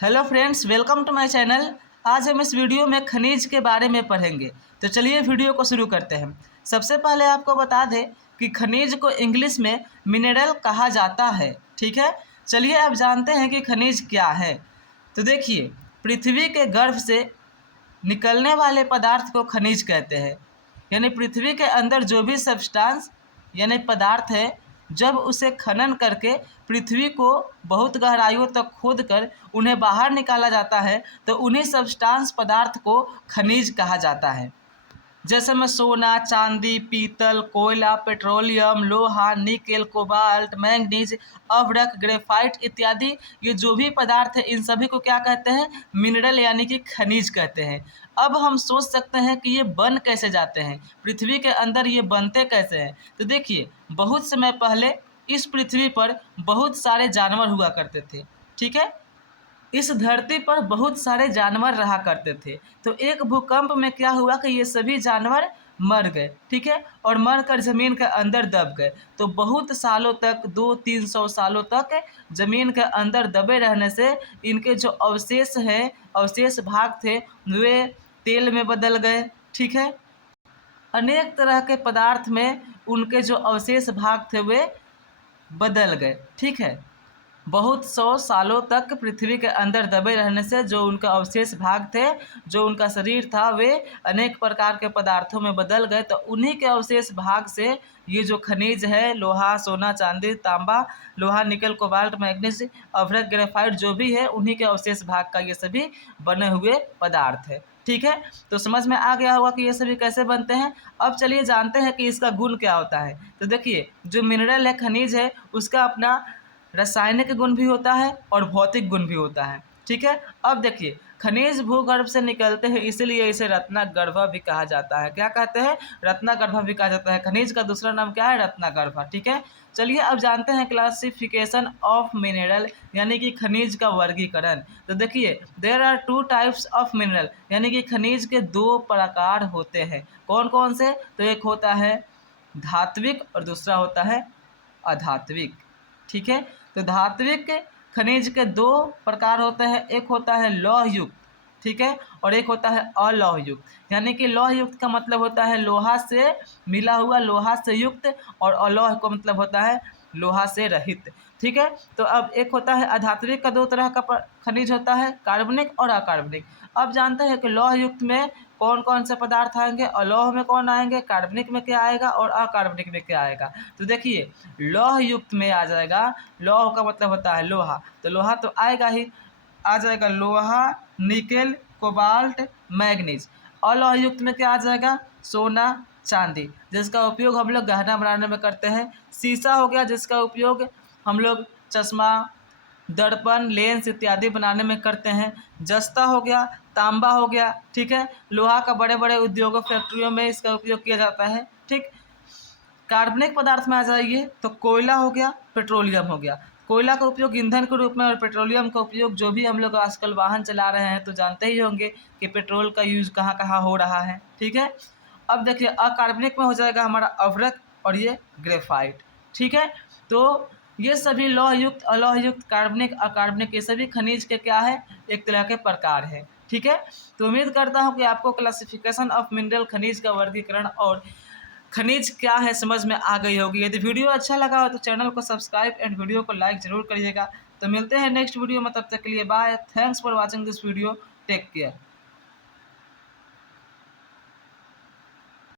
Hello friends, welcome to my channel. आज हम इस वीडियो में खनिज के बारे में पढ़ेंगे। तो चलिए वीडियो को शुरू करते हैं। सबसे पहले आपको बता दें कि खनिज को इंग्लिश में मिनरल कहा जाता है। ठीक है, चलिए अब जानते हैं कि खनिज क्या है। तो देखिए, पृथ्वी के गर्भ से निकलने वाले पदार्थ को खनिज कहते हैं। यानी पृथ्वी के अंदर जो भी सब्सटेंस यानी पदार्थ है, जब उसे खनन करके पृथ्वी को बहुत गहराइयों तक खोद कर उन्हें बाहर निकाला जाता है, तो उन्हीं सब्सटेंस पदार्थ को खनिज कहा जाता है। जैसे में सोना, चांदी, पीतल, कोयला, पेट्रोलियम, लोहा, निकेल, कोबाल्ट, मैंगनीज, अभ्रक, ग्रेफाइट इत्यादि ये जो भी पदार्थ है, इन सभी को क्या कहते हैं? मिनरल यानी कि खनिज कहते हैं। अब हम सोच सकते हैं कि ये बन कैसे जाते हैं, पृथ्वी के अंदर ये बनते कैसे हैं। तो देखिए, बहुत समय पहले इस पृथ्वी पर बहुत सारे जानवर हुआ करते थे। ठीक है, इस धरती पर बहुत सारे जानवर रहा करते थे। तो एक भूकंप में क्या हुआ कि ये सभी जानवर मर गए। ठीक है, और मर कर ज़मीन के अंदर दब गए। तो बहुत सालों तक, 200-300 सालों तक ज़मीन के अंदर दबे रहने से इनके जो अवशेष हैं, अवशेष भाग थे, वे तेल में बदल गए। ठीक है, अनेक तरह के पदार्थ में उनके जो अवशेष भाग थे वे बदल गए। ठीक है, बहुत सौ सालों तक पृथ्वी के अंदर दबे रहने से जो उनका अवशेष भाग थे, जो उनका शरीर था, वे अनेक प्रकार के पदार्थों में बदल गए। तो उन्हीं के अवशेष भाग से ये जो खनिज है, लोहा, सोना, चांदी, तांबा, लोहा, निकल, कोबाल्ट, मैग्नीज, अभ्रक, ग्रेफाइट जो भी है, उन्हीं के अवशेष भाग का ये सभी बने हुए पदार्थ है। ठीक है, तो समझ में आ गया होगा कि ये सभी कैसे बनते हैं। अब चलिए जानते हैं कि इसका गुण क्या होता है। तो देखिए, जो मिनरल है, खनिज है, उसका अपना रासायनिक गुण भी होता है और भौतिक गुण भी होता है। ठीक है, अब देखिए, खनिज भूगर्भ से निकलते हैं, इसीलिए इसे रत्नागर्भ भी कहा जाता है। क्या कहते हैं? रत्नागर्भ भी कहा जाता है। खनिज का दूसरा नाम क्या है? रत्नागर्भ। ठीक है, चलिए अब जानते हैं क्लासिफिकेशन ऑफ मिनरल यानी कि खनिज का वर्गीकरण। तो देखिए, there are 2 types of mineral यानी कि खनिज के 2 प्रकार होते हैं। कौन कौन से? तो एक होता है धात्विक और दूसरा होता है अधात्विक। ठीक है, तो धात्विक खनिज के 2 प्रकार होते हैं। एक होता है लौह युक्त, ठीक है, और एक होता है अलौह युक्त। यानी कि लौह युक्त का मतलब होता है लोहा से मिला हुआ, लोहा से युक्त, और अलौह का मतलब होता है लोहा से रहित। ठीक है, तो अब एक होता है अधात्विक का 2 तरह का खनिज होता है, कार्बनिक और अकार्बनिक। अब जानते हैं कि लौह युक्त में कौन कौन से पदार्थ आएंगे, अलौह में कौन आएंगे, कार्बनिक में क्या आएगा और अकार्बनिक में क्या आएगा। तो देखिए, लौह युक्त में आ जाएगा, लौह का मतलब होता है लोहा, तो लोहा तो आएगा ही, आ जाएगा लोहा, निकेल, कोबाल्ट, मैग्नीज। अलौह युक्त में क्या आ जाएगा? सोना, चांदी, जिसका उपयोग हम लोग गहना बनाने में करते हैं। शीशा हो गया, जिसका उपयोग हम लोग चश्मा, दर्पण, लेंस इत्यादि बनाने में करते हैं। जस्ता हो गया, तांबा हो गया। ठीक है, लोहा का बड़े बड़े उद्योगों, फैक्ट्रियों में इसका उपयोग किया जाता है। ठीक, कार्बनिक पदार्थ में आ जाइए तो कोयला हो गया, पेट्रोलियम हो गया। कोयला का उपयोग ईंधन के रूप में और पेट्रोलियम का उपयोग जो भी हम लोग आजकल वाहन चला रहे हैं तो जानते ही होंगे कि पेट्रोल का यूज कहाँ कहाँ हो रहा है। ठीक है, अब देखिए, अकार्बनिक में हो जाएगा हमारा अभ्रक और ये ग्रेफाइट। ठीक है, तो ये सभी लौह युक्त, अलौह युक्त, कार्बनिक, अकार्बनिक, ये सभी खनिज के क्या है? एक तरह के प्रकार है। ठीक है, तो उम्मीद करता हूँ कि आपको क्लासिफिकेशन ऑफ मिनरल, खनिज का वर्गीकरण और खनिज क्या है समझ में आ गई होगी। यदि वीडियो अच्छा लगा हो तो चैनल को सब्सक्राइब एंड वीडियो को लाइक ज़रूर करिएगा। तो मिलते हैं नेक्स्ट वीडियो में, तब तक के लिए bye. Thanks for watching this video. Take care.